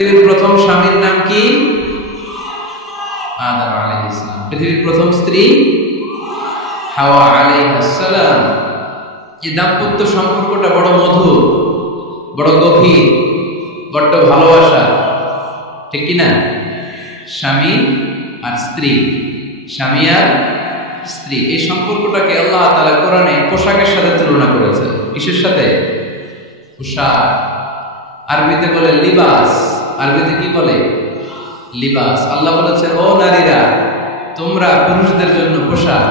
পৃথিবীর প্রথম স্বামীর নাম কি? আদম আলাইহিস সালাম। পৃথিবীর প্রথম স্ত্রী হাওয়া আলাইহিস সালাম। এই দাম্পত্য সম্পর্কটা বড় মধুর, বড় গভীর, বড় ভালোবাসা, ঠিক কি না? স্বামী আর স্ত্রী, স্বামী আর স্ত্রী, এই সম্পর্কটাকে আল্লাহ তাআলা কোরআনে পোশাকের সাথে তুলনা করেছেন। কিসের সাথে? পোশাক। আরবিতে বলে লিবাস। আরবিতে কি বলে? লিবাস। আল্লাহ বলেছেন, ও নারীরা তোমরা পুরুষদের জন্য পোশাক,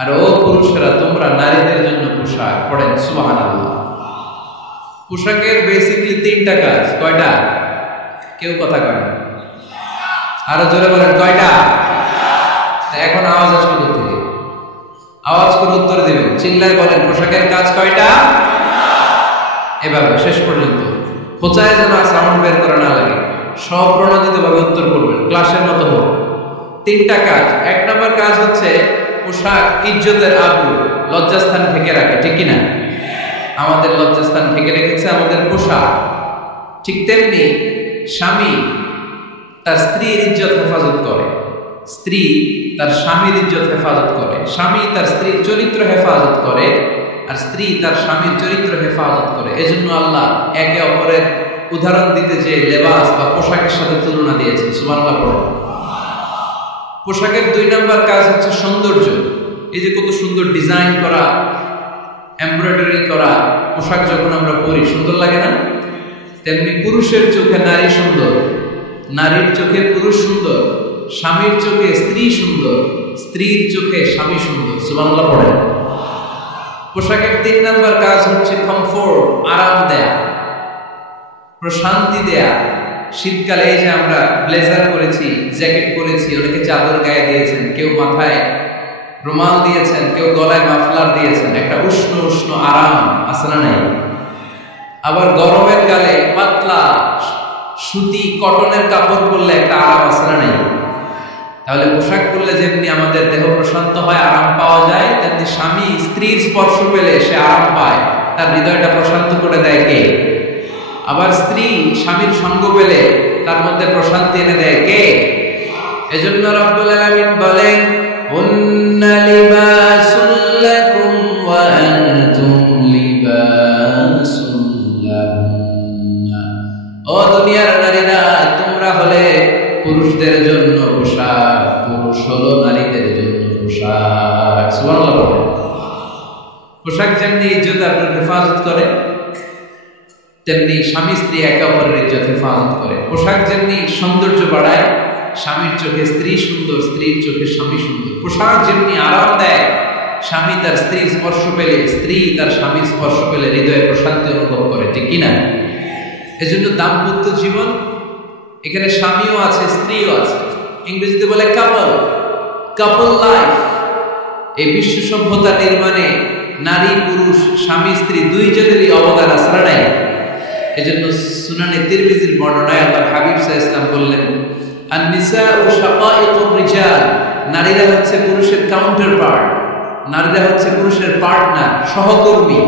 আর ও পুরুষেরা তোমরা নারীদের জন্য পোশাক। পড়েন সুবহানাল্লাহ। পোশাকের বেসিক্যালি তিনটা কাজ। কয়টা? কেউ কথা কয় না, আরো জোরে বলেন কয়টা? এখন আওয়াজ আসবে কোথা থেকে? আওয়াজ করে উত্তর দিবেন, চিল্লায় বলেন পোশাকের কাজ কয়টা? এভাবে শেষ পর্যন্ত খোঁচায় যেন সাউন্ড বের করা না লাগে, স্বপ্রণোদিত ভাবে উত্তর করবেন, ক্লাসের মতো হোক। তিনটা কাজ। এক নম্বর কাজ হচ্ছে পোশাক ইজ্জতের আবরু, লজ্জাস্থান ঢেকে রাখে, ঠিক কিনা? আমাদের লজ্জাস্থান ঢেকে রেখেছে আমাদের পোশাক। ঠিক তেমনি স্বামী তার স্ত্রীর ইজ্জত হেফাজত করে, স্ত্রী তার স্বামীর ইজ্জত হেফাজত করে, স্বামী তার স্ত্রীর চরিত্র হেফাজত করে, আর স্ত্রী তার স্বামীর চরিত্র হেফাজত করে। এজন্য আল্লাহ একে অপরের উদাহরণ দিতে যে লেবাস বা পোশাকের সাথে তুলনা দিয়েছেন। সুবহানাল্লাহ পড়ে। পোশাকের দুই নম্বর কাজ হচ্ছে সৌন্দর্য। এই যে কত সুন্দর ডিজাইন করা, এমব্রয়ডারি করা পোশাক যখন আমরা পরি সুন্দর লাগে না? তেমনি পুরুষের চোখে নারী সুন্দর, নারীর চোখে পুরুষ সুন্দর, স্বামীর চোখে স্ত্রী সুন্দর, স্ত্রীর চোখে স্বামী সুন্দর। সুবহানাল্লাহ পড়ে। পোশাকের তিন নম্বর কাজ হচ্ছে কমফোর্ট, আরাম দেয়া, প্রশান্তি দেয়া। শীতকালে এই যে আমরা ব্লেজার পরেছি, জ্যাকেট পরেছি, অনেকে চাদর গায়ে দিয়েছেন, কেউ মাথায় রুমাল দিয়েছেন, কেউ গলায় মাফলার দিয়েছেন, একটা উষ্ণ উষ্ণ আরাম আছে না নাই? আবার গরমের কালে পাতলা সুতি কটনের কাপড় পরলে একটা আরাম আছে না নাই? তাহলে পোশাক পরলে যেমনি আমাদের দেহ প্রশান্ত হয়, আরাম পাওয়া যায়, তেমনি স্বামী স্ত্রীর স্পর্শ পেলে সে আরাম পায়, তার হৃদয়টা প্রশান্ত করে দেয় কে? আবার স্ত্রী স্বামীর সঙ্গ পেলে তার মধ্যে প্রশান্তি এনে দেয় কে? এজন্য রব্বুল আলামিন বলেন, হুন্না লিবাসুল লাকুম ওয়া আনতুম লিবাসুল লাহুন্না। ও দুনিয়ার নারীরা, তোমরা হলে পুরুষদের জন্য পোশাক, পুরুষ হলো নারীদের জন্য পোশাক। সুবহানাল্লাহ। পোশাক যেমনি ইজ্জত আপনার হেফাজত করে, তেমনি স্বামী স্ত্রী একে অপরের ইজ্জত হেফাজত করে। পোশাক যেমনি সৌন্দর্য বাড়ায়, স্বামীর চোখে স্ত্রী সুন্দর, স্ত্রীর চোখে স্বামী সুন্দর। পোশাক যেমনি আরাম দেয়, স্বামী তার স্ত্রীর স্পর্শ পেলে, স্ত্রী তার স্বামীর স্পর্শ পেলে হৃদয়ে প্রশান্তি অনুভব করে, ঠিক কিনা? এজন্য দাম্পত্য জীবন, এখানে স্বামীও আছে স্ত্রীও আছে, ইংরেজিতে বলে কাপল, কাপল লাইফ। এই বিশ্ব সভ্যতা নির্মাণে নারী পুরুষ, স্বামী স্ত্রী দুইজনেরই অবদান আছে না নাই? এজন্য সুনানে তিরমিজির বর্ণনায় আল্লাহর হাবিব সাল্লাল্লাহু আলাইহি ওয়াসাল্লাম বললেন, আন-নিসাউ শাকাইকুর রিজাল। নারীরা হচ্ছে পুরুষের কাউন্টার পার্ট, নারীরা হচ্ছে পুরুষের পার্টনার, সহকর্মী,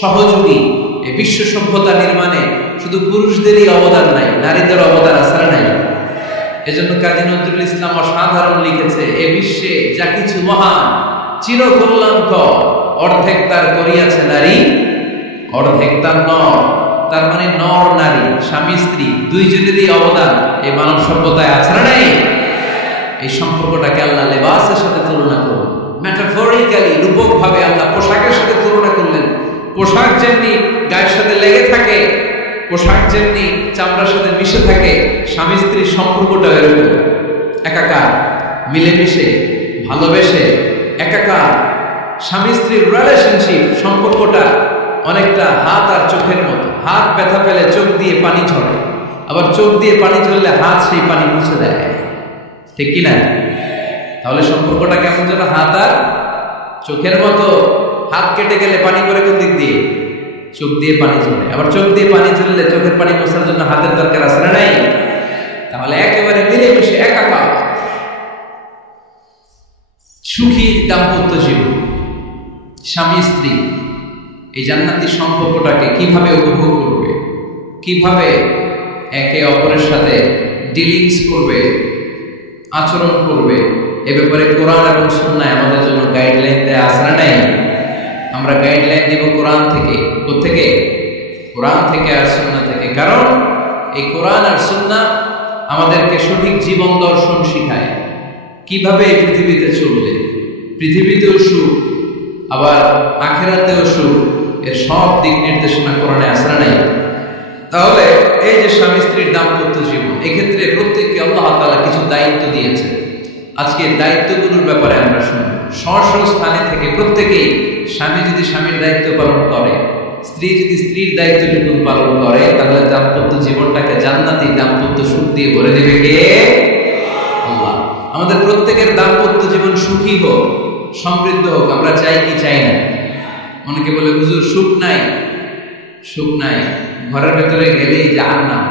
সহযোগী। এই বিশ্ব সভ্যতা নির্মাণে শুধু পুরুষদেরই অবদান নাই, নারীদের অবদান আছে না নাই? এজন্য কাজী নজরুল ইসলাম অসাধারণ লিখেছে, এ বিশ্বে যা কিছু মহান চির কল্যাণকর, অর্ধেক তার করিয়াছে নারী, অর্ধেক তার নর। তার মানে নর নারী, স্বামী স্ত্রী দুইজনেরই অবদান এই মানব সভ্যতায় আছে না নাই? এই সম্পর্কটাকে আল্লাহ লেবাসের সাথে তুলনা করলেন, মেটাফরিক্যালি, রূপক ভাবে আল্লাহ পোশাকের সাথে তুলনা করলেন। পোশাক যেমনি গায়ের সাথে লেগে থাকে, পোশাক যেমনি চামড়ার সাথে মিশে থাকে, স্বামী স্ত্রীর সম্পর্কটা এরকম একাকার, মিলেমিশে, ভালোবেসে একাকার। স্বামী স্ত্রীর রিলেশনশিপ, সম্পর্কটা অনেকটা হাত আর চোখের মতো। হাত ব্যথা পেলে চোখ দিয়ে পানি ঝরে, আবার চোখ দিয়ে পানি ঝরলে হাত সেই পানি মুছে দেয়, ঠিক কিনা? তাহলে সম্পর্কটা কেমন যেন হাত আর চোখের মতো। হাত কেটে গেলে পানি পড়ে কোন দিক দিয়ে? চোখ দিয়ে পানি ঝরে। আবার চোখ দিয়ে পানি ঝরলে চোখের পানি মোছার জন্য হাতের দরকার আছে না নাই? তাহলে একেবারে মিলেমিশে একাকার সুখী দাম্পত্য জীবন, স্বামী স্ত্রী এই জান্নাতি সম্পর্কটাকে কিভাবে উপভোগ করবে, কিভাবে একে অপরের সাথে ডিলিংস করবে, আচরণ করবে, এ ব্যাপারে কোরআন এবং সুন্নাহ আমাদের জন্য গাইডলাইন দেয়া আছে না নাই? আমরা গাইডলাইন দিব কোরআন থেকে। কোত্থেকে? কোরআন থেকে আর সুন্নাহ থেকে। কারণ এই কোরআন আর সুন্নাহ আমাদেরকে সঠিক জীবন দর্শন শিখায়, কিভাবে এই পৃথিবীতে চলবে, পৃথিবীতেও সুখ আবার আখিরাতেও সুখ, এর সব দিক নির্দেশনা কোরআনে আছে না নাই? তাহলে এই যে স্বামী স্ত্রীর দাম্পত্য জীবন, এক্ষেত্রে প্রত্যেককে আল্লাহ তাআলা কিছু দায়িত্ব দিয়েছে। আজকে দায়িত্বগুলোর ব্যাপারে আমরা শুনব। স্ব স্থানে থেকে প্রত্যেকেই, স্বামী যদি স্বামীর দায়িত্ব পালন করে, স্ত্রী যদি স্ত্রীর দায়িত্বটুকু পালন করে, তাহলে দাম্পত্য জীবনটাকে জান্নাতি দাম্পত্য সুখ দিয়ে ভরে দেবে কে? আল্লাহ। আমাদের প্রত্যেকের দাম্পত্য জীবন সুখী হোক, সমৃদ্ধ হোক, আমরা চাই কি চাই না? অনেকে বলে হুজুর সুখ নাই, সুখ নাই, ঘরের ভেতরে গেলেই জাহান্নাম।